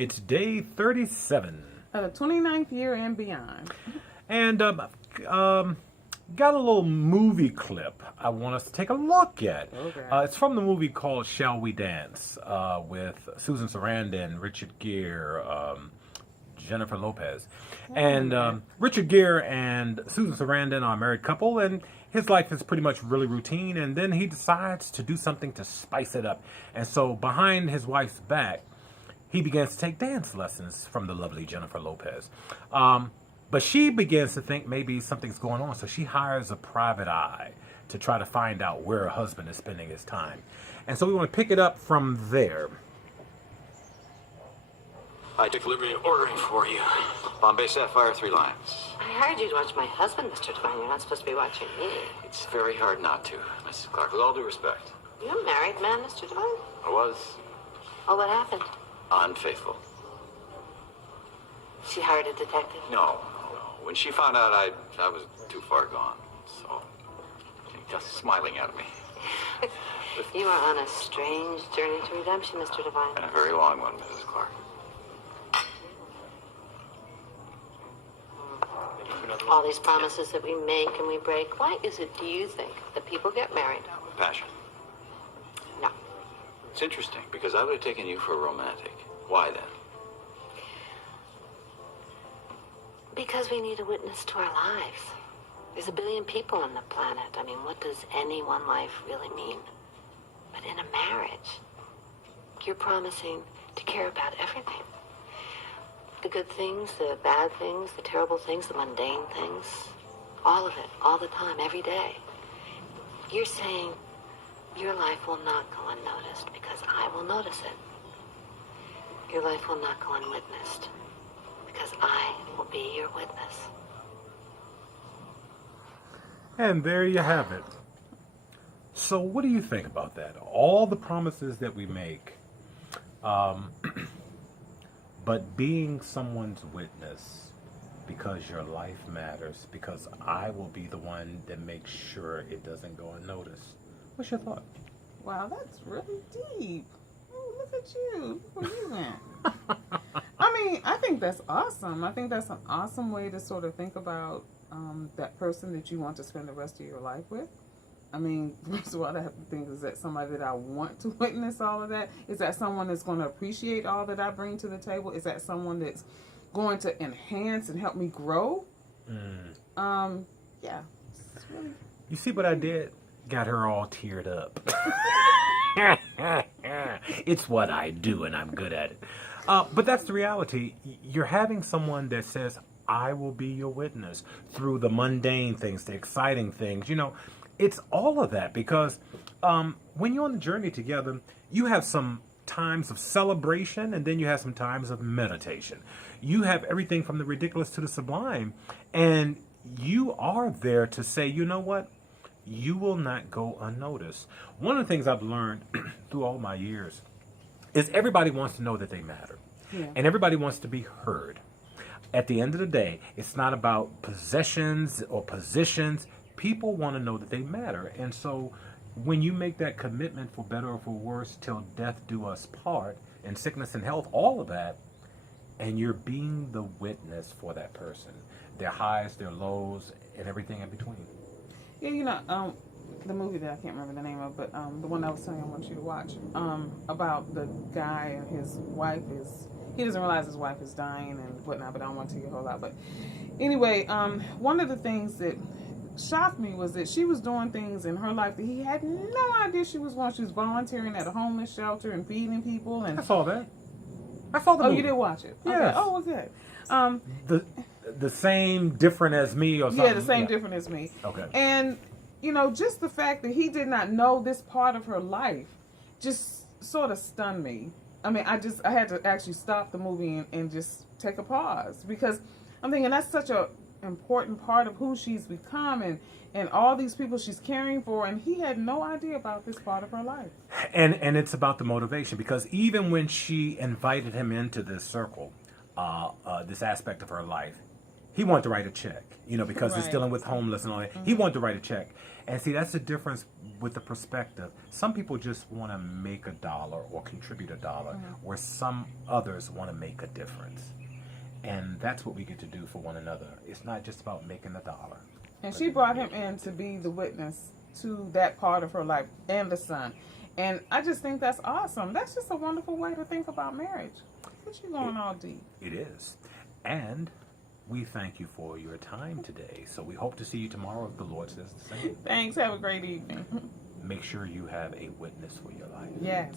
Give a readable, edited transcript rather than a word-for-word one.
It's day 37. Of the 29th year and beyond. And got a little movie clip I want us to take a look at. Okay. It's from the movie called Shall We Dance with Susan Sarandon, Richard Gere, Jennifer Lopez. And Richard Gere and Susan Sarandon are a married couple, and his life is pretty much really routine, and then he decides to do something to spice it up. And so behind his wife's back, he begins to take dance lessons from the lovely Jennifer Lopez. But she begins to think maybe something's going on, so she hires a private eye to try to find out where her husband is spending his time. And so we want to pick it up from there. I took liberty of ordering for you. Bombay Sapphire, 3 lines. I hired you to watch my husband, Mr. Devine. You're not supposed to be watching me. It's very hard not to, Mrs. Clark, with all due respect. You're a married man, Mr. Devine. I was Oh, what happened? unfaithful. She hired a detective? No. When she found out, I was too far gone. So, just smiling at me. You are on a strange journey to redemption, Mr. Devine. And a very long one, Mrs. Clark. All these promises that we make and we break, why is it, do you think, that people get married? Passion. No. It's interesting, because I would have taken you for a romantic. Why then? Because we need a witness to our lives. There's 1 billion people on the planet. I mean, what does any one life really mean? But in a marriage, you're promising to care about everything. The good things, the bad things, the terrible things, the mundane things. All of it, all the time, every day. You're saying your life will not go unnoticed because I will notice it. Your life will not go unwitnessed because I will be your witness. And there you have it. So what do you think about that? All the promises that we make, but being someone's witness because your life matters, because I will be the one that makes sure it doesn't go unnoticed. What's your thought? Wow, that's really deep. Oh, look at you. Look where you went. I mean, I think that's awesome. I think that's an awesome way to sort of think about that person that you want to spend the rest of your life with. I mean, first of all, I have to think, is that somebody that I want to witness all of that? Is that someone that's going to appreciate all that I bring to the table? Is that someone that's going to enhance and help me grow? Yeah. It's really... You see what I did? Got her all teared up. It's what I do, and I'm good at it. But that's the reality. You're having someone that says, I will be your witness through the mundane things, the exciting things. You know, it's all of that because when you're on the journey together, you have some times of celebration and then you have some times of meditation. You have everything from the ridiculous to the sublime. And you are there to say, you know what? You will not go unnoticed. One of the things I've learned through all my years is everybody wants to know that they matter. Yeah. And everybody wants to be heard. At the end of the day, it's not about possessions or positions. People want to know that they matter. And so when you make that commitment for better or for worse, till death do us part, and sickness and health, all of that, and you're being the witness for that person, their highs, their lows, and everything in between. Yeah, you know, the movie that I can't remember the name of, but the one I was telling you I want you to watch, about the guy and his wife he doesn't realize his wife is dying and whatnot, but I don't want to tell you a whole lot. But anyway, one of the things that shocked me was that she was doing things in her life that he had no idea she was doing. She was volunteering at a homeless shelter and feeding people. And I saw that. I saw the movie. Oh, you did watch it? Yes. Okay. Oh, okay. The same, different as me or something? Yeah, the same, different as me. Okay. And, you know, just the fact that he did not know this part of her life just sort of stunned me. I mean, I had to actually stop the movie and just take a pause because I'm thinking that's such a important part of who she's become and all these people she's caring for, and he had no idea about this part of her life. And it's about the motivation, because even when she invited him into this circle, this aspect of her life, He wanted to write a check, because he's Right. dealing with homeless and all that. He wanted to write a check. And see, that's the difference with the perspective. Some people just want to make $1 or contribute $1, where some others want to make a difference. And that's what we get to do for one another. It's not just about making $1. And she brought him in to be the witness to that part of her life and the son. And I just think that's awesome. That's just a wonderful way to think about marriage. But you going all deep. It is. And we thank you for your time today. So we hope to see you tomorrow if the Lord says the same. Thanks. Have a great evening. Make sure you have a witness for your life. Yes.